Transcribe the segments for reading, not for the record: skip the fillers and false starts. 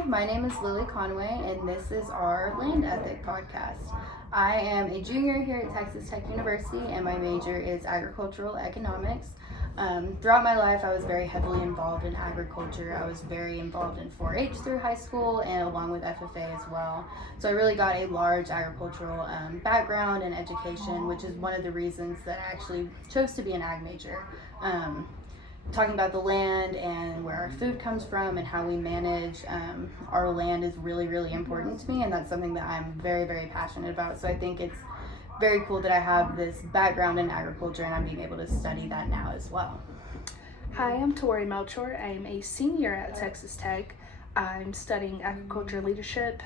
Hi, my name is Lily Conway, and this is our Land Ethic podcast. I am a junior here at Texas Tech University, and my major is agricultural economics. Throughout my life, I was very heavily involved in agriculture. I was very involved in 4-H through high school and along with FFA as well. So I really got a large agricultural background and education, which is one of the reasons that I actually chose to be an ag major. Talking about the land and where our food comes from and how we manage our land is really, really important to me, and that's something that I'm very, very passionate about. So I think it's very cool that I have this background in agriculture and I'm being able to study that now as well. Hi, I'm Tori Melchor. I'm a senior at Texas Tech. I'm studying agriculture leadership,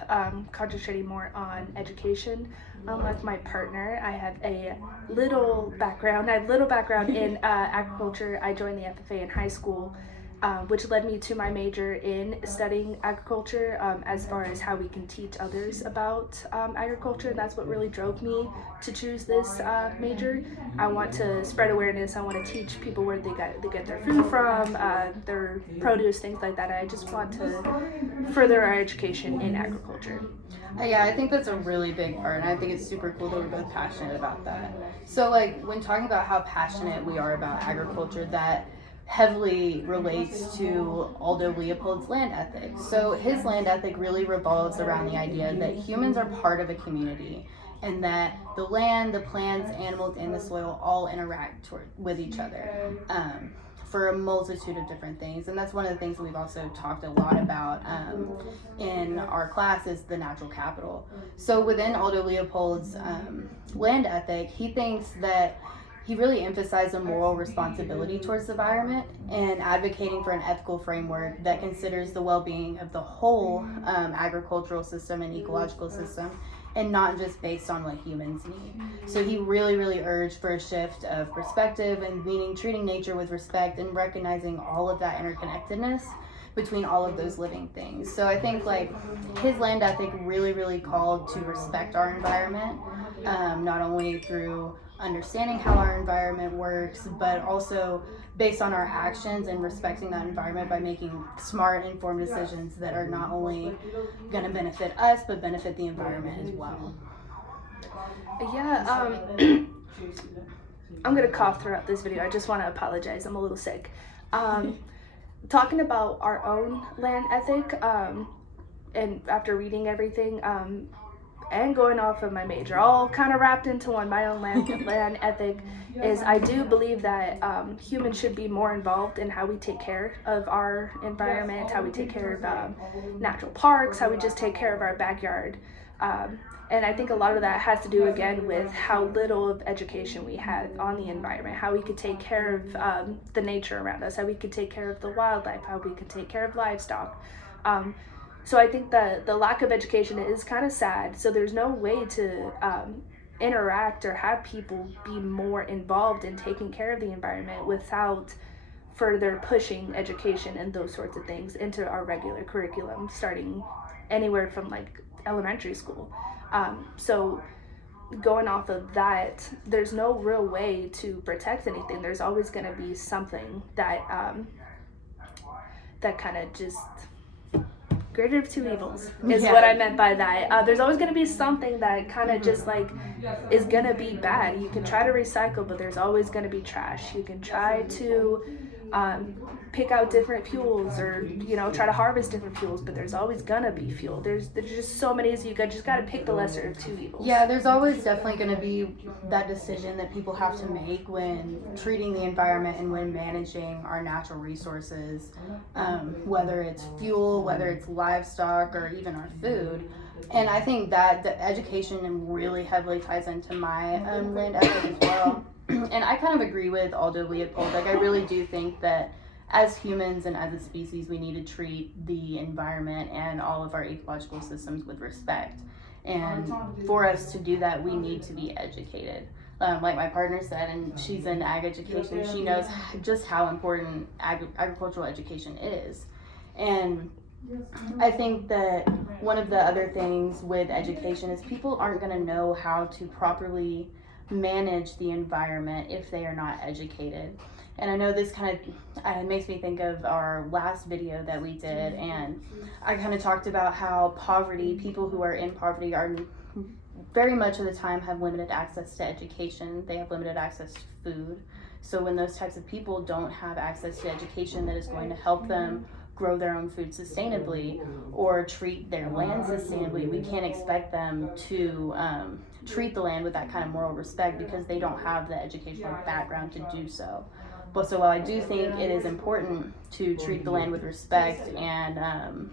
concentrating more on education. Unlike my partner, I have a little background in agriculture. I joined the FFA in high school, which led me to my major in studying agriculture, as far as how we can teach others about agriculture. That's what really drove me to choose this major. I want to spread awareness. I want to teach people where they get their food from, their produce, things like that. I just want to further our education in agriculture. Yeah, I think that's a really big part, and I think it's super cool that we're both passionate about that. So, like, when talking about how passionate we are about agriculture, that heavily relates to Aldo Leopold's land ethic. So his land ethic really revolves around the idea that humans are part of a community and that the land, the plants, animals, and the soil all interact with each other for a multitude of different things. And that's one of the things that we've also talked a lot about in our class is the natural capital. So within Aldo Leopold's land ethic, he thinks that he really emphasized a moral responsibility towards the environment and advocating for an ethical framework that considers the well-being of the whole agricultural system and ecological system, and not just based on what humans need. So he really, really urged for a shift of perspective and meaning treating nature with respect and recognizing all of that interconnectedness between all of those living things. So I think like his land ethic really, really called to respect our environment, not only through understanding how our environment works, but also based on our actions and respecting that environment by making smart, informed decisions that are not only going to benefit us, but benefit the environment as well. Yeah, I'm going to cough throughout this video. I just want to apologize. I'm a little sick. Talking about our own land ethic, and after reading everything, and going off of my major, all kind of wrapped into one, my own land ethic is I do believe that humans should be more involved in how we take care of our environment, how we take care of natural parks, how we just take care of our backyard. And I think a lot of that has to do, again, with how little of education we have on the environment, how we could take care of the nature around us, how we could take care of the wildlife, how we could take care of livestock. So I think that the lack of education is kind of sad. So there's no way to interact or have people be more involved in taking care of the environment without further pushing education and those sorts of things into our regular curriculum, starting anywhere from like elementary school. So going off of that, there's no real way to protect anything. There's always going to be something that that kind of just greater of two evils is what I meant by that. There's always going to be something that kind of just like is going to be bad. You can try to recycle, but there's always going to be trash. You can try to pick out different fuels or, you know, try to harvest different fuels, but there's always going to be fuel. There's just so many, so you just got to pick the lesser of two evils. Yeah, there's always definitely going to be that decision that people have to make when treating the environment and when managing our natural resources, whether it's fuel, whether it's livestock, or even our food. And I think that the education really heavily ties into my land ethic as well. And I kind of agree with Aldo Leopold. Like, I really do think that as humans and as a species, we need to treat the environment and all of our ecological systems with respect. And for us to do that, we need to be educated. Like my partner said, and she's in ag education, she knows just how important agricultural education is. And I think that one of the other things with education is people aren't going to know how to properly manage the environment if they are not educated. And I know this kind of makes me think of our last video that we did, and I kind of talked about how poverty, people who are in poverty are very much of the time have limited access to education. They have limited access to food. So when those types of people don't have access to education that is going to help them grow their own food sustainably or treat their land sustainably, we can't expect them to treat the land with that kind of moral respect because they don't have the educational background to do so. But so while I do think it is important to treat the land with respect and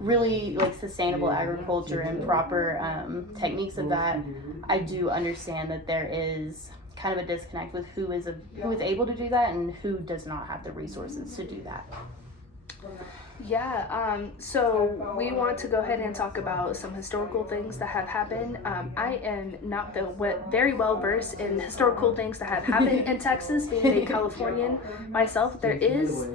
really like sustainable agriculture and proper techniques of that, I do understand that there is kind of a disconnect with who is able to do that and who does not have the resources to do that. Yeah, so we want to go ahead and talk about some historical things that have happened. I am not very well versed in historical things that have happened in Texas, being a Californian myself. There is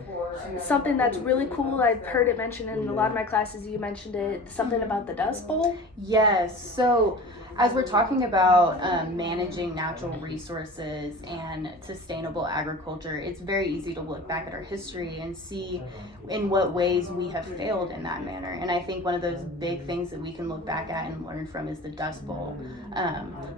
something that's really cool. I've heard it mentioned in a lot of my classes. You mentioned it, something about the Dust Bowl. Yes, so as we're talking about managing natural resources and sustainable agriculture, it's very easy to look back at our history and see in what ways we have failed in that manner. And I think one of those big things that we can look back at and learn from is the Dust Bowl.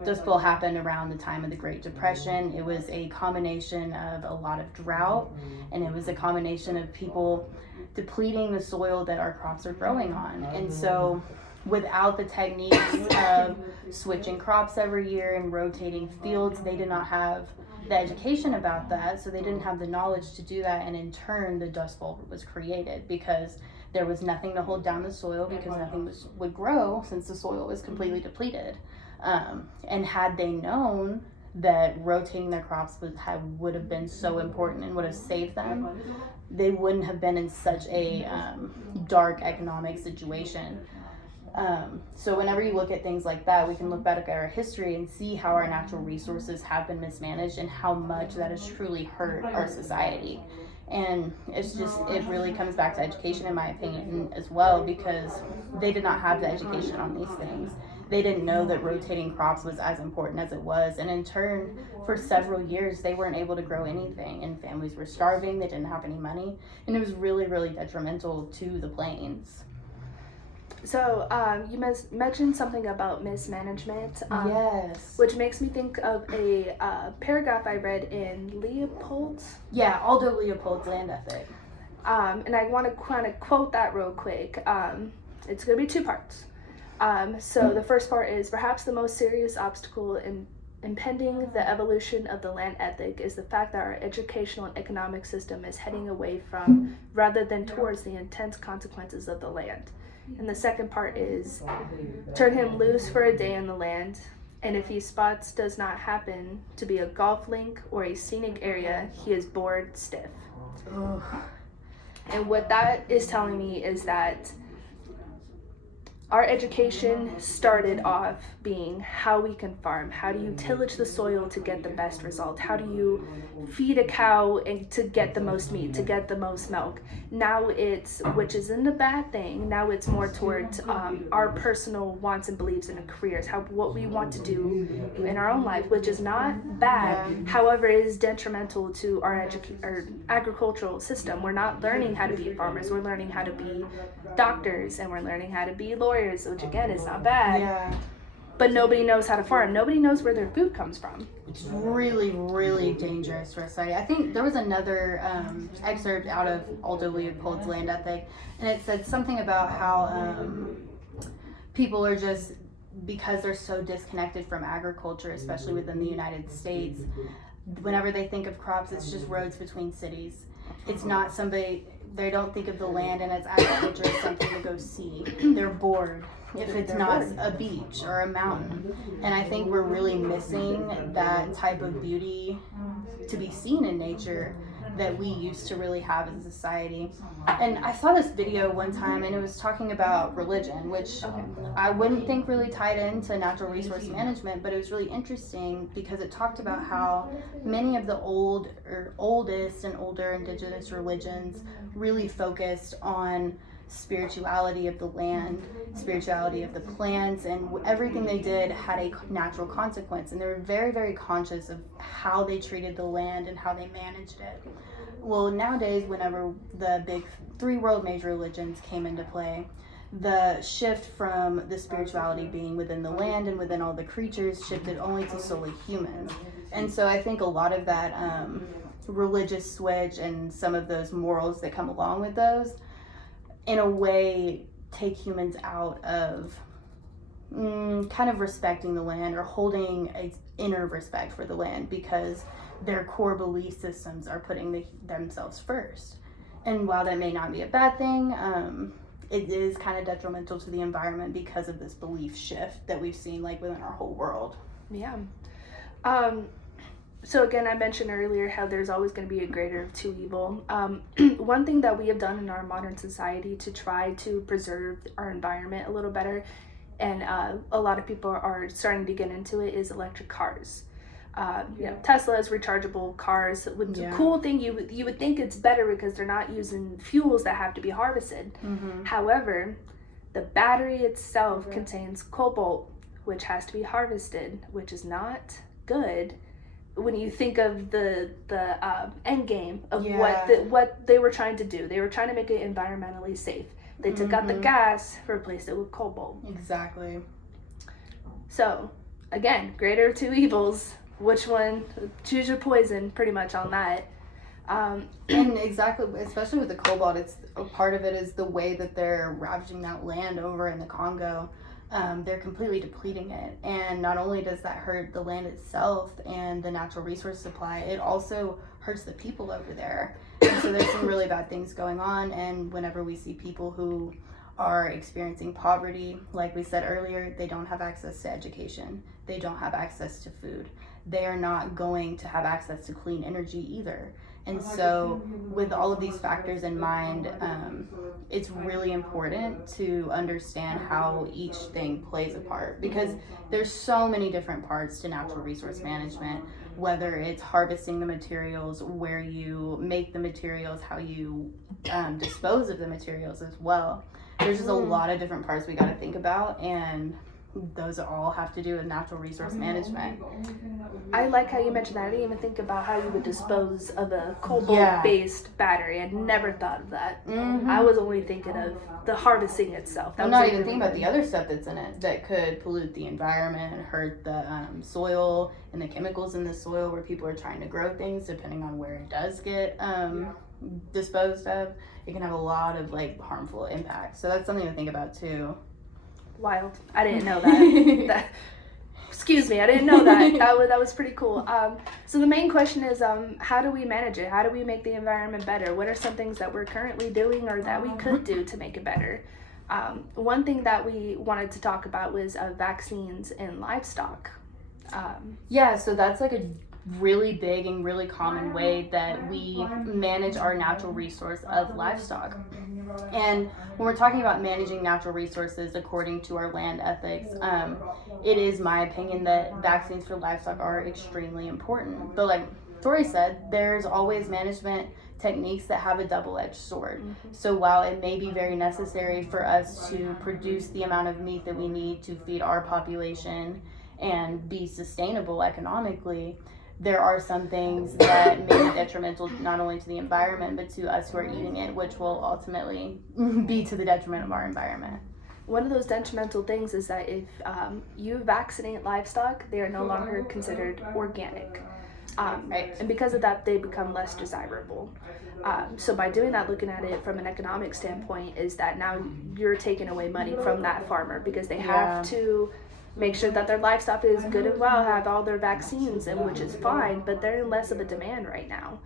Dust Bowl happened around the time of the Great Depression. It was a combination of a lot of drought, and it was a combination of people depleting the soil that our crops are growing on. And so without the techniques of switching crops every year and rotating fields, they did not have the education about that, so they didn't have the knowledge to do that, and in turn the Dust Bowl was created because there was nothing to hold down the soil because nothing would grow since the soil was completely depleted. And had they known that rotating their crops would have been so important and would have saved them, they wouldn't have been in such a dark economic situation. So whenever you look at things like that, we can look back at our history and see how our natural resources have been mismanaged and how much that has truly hurt our society. And it really comes back to education, in my opinion, as well, because they did not have the education on these things. They didn't know that rotating crops was as important as it was. And in turn, for several years, they weren't able to grow anything, and families were starving. They didn't have any money, and it was really, really detrimental to the plains. So you mentioned something about mismanagement, yes, which makes me think of a paragraph I read in Leopold's. Yeah, Aldo Leopold's Land Ethic. And I want to kind of quote that real quick. It's going to be 2 parts. So the first part is, perhaps the most serious obstacle impending the evolution of the land ethic is the fact that our educational and economic system is heading away from rather than towards the intense consequences of the land. And the second part is, turn him loose for a day in the land, and if he spots does not happen to be a golf link or a scenic area, he is bored stiff. Ugh. And what that is telling me is that our education started off being how we can farm. How do you tillage the soil to get the best result? How do you feed a cow and to get the most meat, to get the most milk? Now which isn't a bad thing, now it's more towards our personal wants and beliefs and careers, what we want to do in our own life, which is not bad. However, it is detrimental to our agricultural system. We're not learning how to be farmers, we're learning how to be doctors, and we're learning how to be lawyers, which again is not bad. Yeah. But nobody knows how to farm. Nobody knows where their food comes from. Which is really, really dangerous for society. I think there was another excerpt out of Aldo Leopold's Land Ethic, and it said something about how people are just, because they're so disconnected from agriculture, especially within the United States, whenever they think of crops, it's just roads between cities. It's not they don't think of the land and its agriculture as something to go see. They're bored if it's not a beach or a mountain. And I think we're really missing that type of beauty to be seen in nature that we used to really have as a society. And I saw this video one time, and it was talking about religion, which I wouldn't think really tied into natural resource management, but it was really interesting because it talked about how many of the oldest and older indigenous religions really focused on spirituality of the land, spirituality of the plants, and everything they did had a natural consequence. And they were very, very conscious of how they treated the land and how they managed it. Well, nowadays, whenever the big 3 world major religions came into play, the shift from the spirituality being within the land and within all the creatures shifted only to solely humans. And so I think a lot of that religious switch and some of those morals that come along with those, in a way, take humans out of kind of respecting the land or holding an inner respect for the land, because their core belief systems are putting themselves first. And while that may not be a bad thing, it is kind of detrimental to the environment because of this belief shift that we've seen like within our whole world. Yeah. So again, I mentioned earlier how there's always going to be a greater of 2 evil. One thing that we have done in our modern society to try to preserve our environment a little better, and a lot of people are starting to get into it, is electric cars. Tesla's rechargeable cars. The cool thing, you would think it's better because they're not using fuels that have to be harvested. Mm-hmm. However, the battery itself contains cobalt, which has to be harvested, which is not good when you think of the end game of what they were trying to do. They were trying to make it environmentally safe. They took out the gas, replaced it with cobalt. Exactly. So, again, greater of 2 evils. Which one? Choose your poison, pretty much on that. And exactly, especially with the cobalt, it's a part of it is the way that they're ravaging that land over in the Congo. They're completely depleting it, and not only does that hurt the land itself and the natural resource supply, it also hurts the people over there. And so there's some really bad things going on. And whenever we see people who are experiencing poverty, like we said earlier, they don't have access to education, they don't have access to food, they are not going to have access to clean energy either. And so with all of these factors in mind, it's really important to understand how each thing plays a part, because there's so many different parts to natural resource management, whether it's harvesting the materials, where you make the materials, how you dispose of the materials as well. There's just a lot of different parts we got to think about, and those all have to do with natural resource management. I like how you mentioned that. I didn't even think about how you would dispose of a cobalt-based battery. I'd never thought of that. Mm-hmm. I was only thinking of the harvesting itself. I'm not even thinking about the other stuff that's in it that could pollute the environment and hurt the soil and the chemicals in the soil where people are trying to grow things. Depending on where it does get disposed of, it can have a lot of harmful impacts. So that's something to think about too. Wild. I didn't know that. Excuse me, I didn't know that. That was pretty cool. So the main question is, how do we manage it? How do we make the environment better? What are some things that we're currently doing or that we could do to make it better? One thing that we wanted to talk about was vaccines in livestock. So that's a really big and really common way that we manage our natural resource of livestock. And when we're talking about managing natural resources according to our land ethics, it is my opinion that vaccines for livestock are extremely important. But like Tori said, there's always management techniques that have a double-edged sword. Mm-hmm. So while it may be very necessary for us to produce the amount of meat that we need to feed our population and be sustainable economically, there are some things that may be detrimental not only to the environment but to us who are eating it, which will ultimately be to the detriment of our environment. One of those detrimental things is that if you vaccinate livestock, they are no longer considered organic. Right. And because of that, they become less desirable. So by doing that, looking at it from an economic standpoint, is that now you're taking away money from that farmer because they have to make sure that their livestock is good and well, have all their vaccines, and which is fine, but they're in less of a demand right now.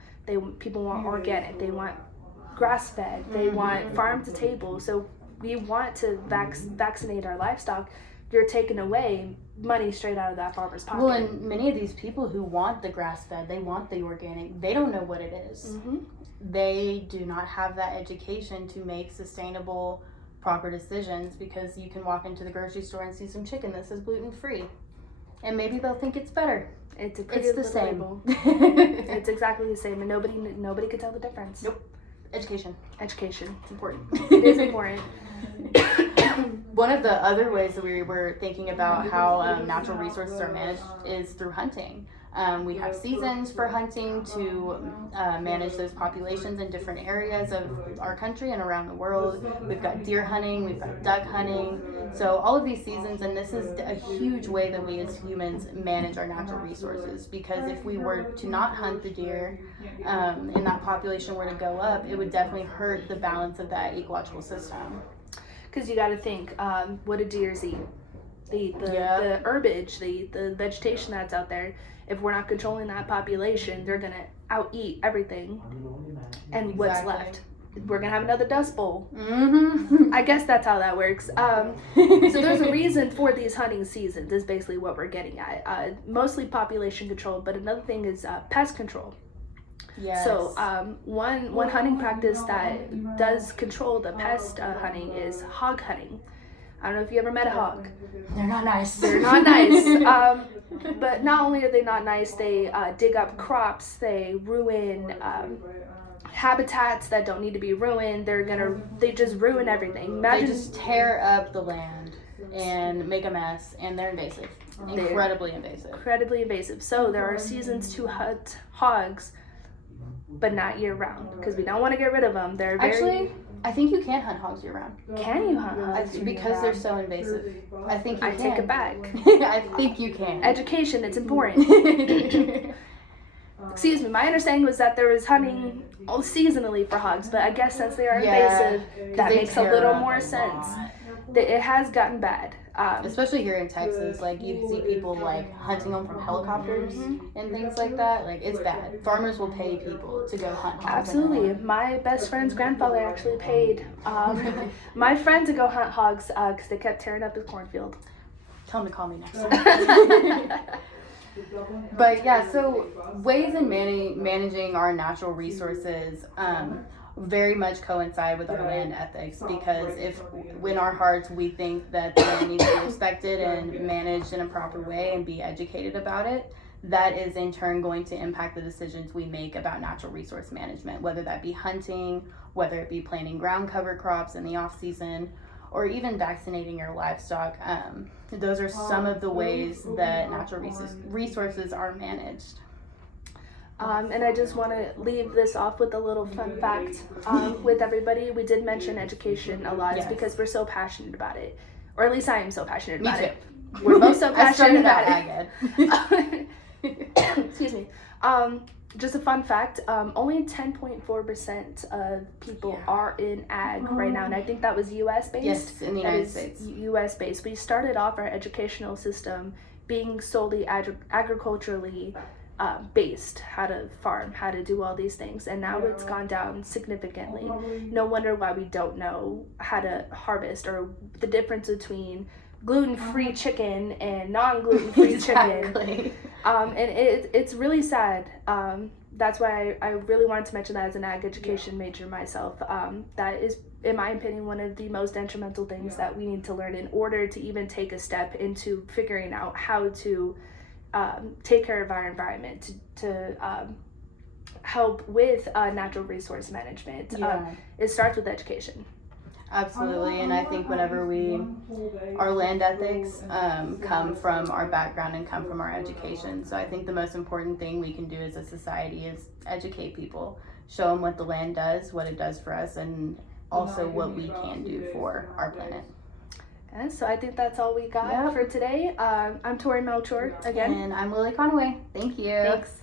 People want organic, they want grass-fed, they want farm to table. So we want to vaccinate our livestock. You're taking away money straight out of that farmer's pocket. Well, and many of these people who want the grass-fed, they want the organic, they don't know what it is. Mm-hmm. They do not have that education to make sustainable, proper decisions, because you can walk into the grocery store and see some chicken that says gluten-free, and maybe they'll think it's better. It's the same. It's exactly the same, and nobody could tell the difference. Nope. Education. Education. It's important. It is important. One of the other ways that we were thinking about how natural resources are managed is through hunting. We have seasons for hunting to manage those populations in different areas of our country and around the world. We've got deer hunting, we've got duck hunting. So all of these seasons, and this is a huge way that we as humans manage our natural resources, because if we were to not hunt the deer and that population were to go up, it would definitely hurt the balance of that ecological system. Because you got to think, what do deers eat? The herbage, the vegetation that's out there. If we're not controlling that population, they're gonna out-eat everything. And what's left? We're gonna have another dust bowl. Mm-hmm. I guess that's how that works. So there's a reason for these hunting seasons, is basically what we're getting at. Mostly population control, but another thing is pest control. Yes. So one hunting practice that does control the pest hunting is hog hunting. I don't know if you ever met a hog. They're not nice. They're not nice. But not only are they not nice, they dig up crops, they ruin habitats that don't need to be ruined. They just ruin everything. Imagine, they just tear up the land and make a mess, and they're invasive. Incredibly invasive. Incredibly invasive. So there are seasons to hunt hogs, but not year round, because we don't want to get rid of them. They're Actually, I think you can hunt hogs year round. Can you hunt hogs? Because they're so invasive. I think you can. I take it back. I think you can. Education, it's important. Excuse me, my understanding was that there was hunting seasonally for hogs, but I guess since they are invasive, that makes a little more sense. It has gotten bad. Especially here in Texas, like you see people like hunting them from helicopters and things like that. Like, it's bad. Farmers will pay people to go hunt hogs. Absolutely. My best friend's grandfather actually paid my friend to go hunt hogs because they kept tearing up his cornfield. Tell him to call me next time. But yeah, so ways in managing our natural resources very much coincide with our land ethics, because if in our hearts we think that the land needs to be respected and managed in a proper way and be educated about it, that is in turn going to impact the decisions we make about natural resource management, whether that be hunting, whether it be planting ground cover crops in the off season, or even vaccinating your livestock. Those are some of the ways that natural resources are managed. And I just want to leave this off with a little fun fact with everybody. We did mention education a lot. It's because we're so passionate about it. Or at least I am so passionate about it. We're both so passionate about it. Excuse me. Just a fun fact, only 10.4% of people are in ag right now. And I think that was U.S. based. Yes, in the United States. U.S. based. We started off our educational system being solely agriculturally based, how to farm, how to do all these things, and now it's gone down significantly. No wonder why we don't know how to harvest, or the difference between gluten-free chicken and non-gluten-free chicken. And it's really sad. That's why I really wanted to mention that as an ag education major myself. That is, in my opinion, one of the most detrimental things that we need to learn in order to even take a step into figuring out how to take care of our environment, to help with natural resource management. It starts with education. Absolutely, and I think whenever our land ethics come from our background and come from our education. So I think the most important thing we can do as a society is educate people, show them what the land does, what it does for us, and also what we can do for our planet. And so I think that's all we got for today. I'm Tori Melchor again. And I'm Lily Conway. Thank you. Thanks.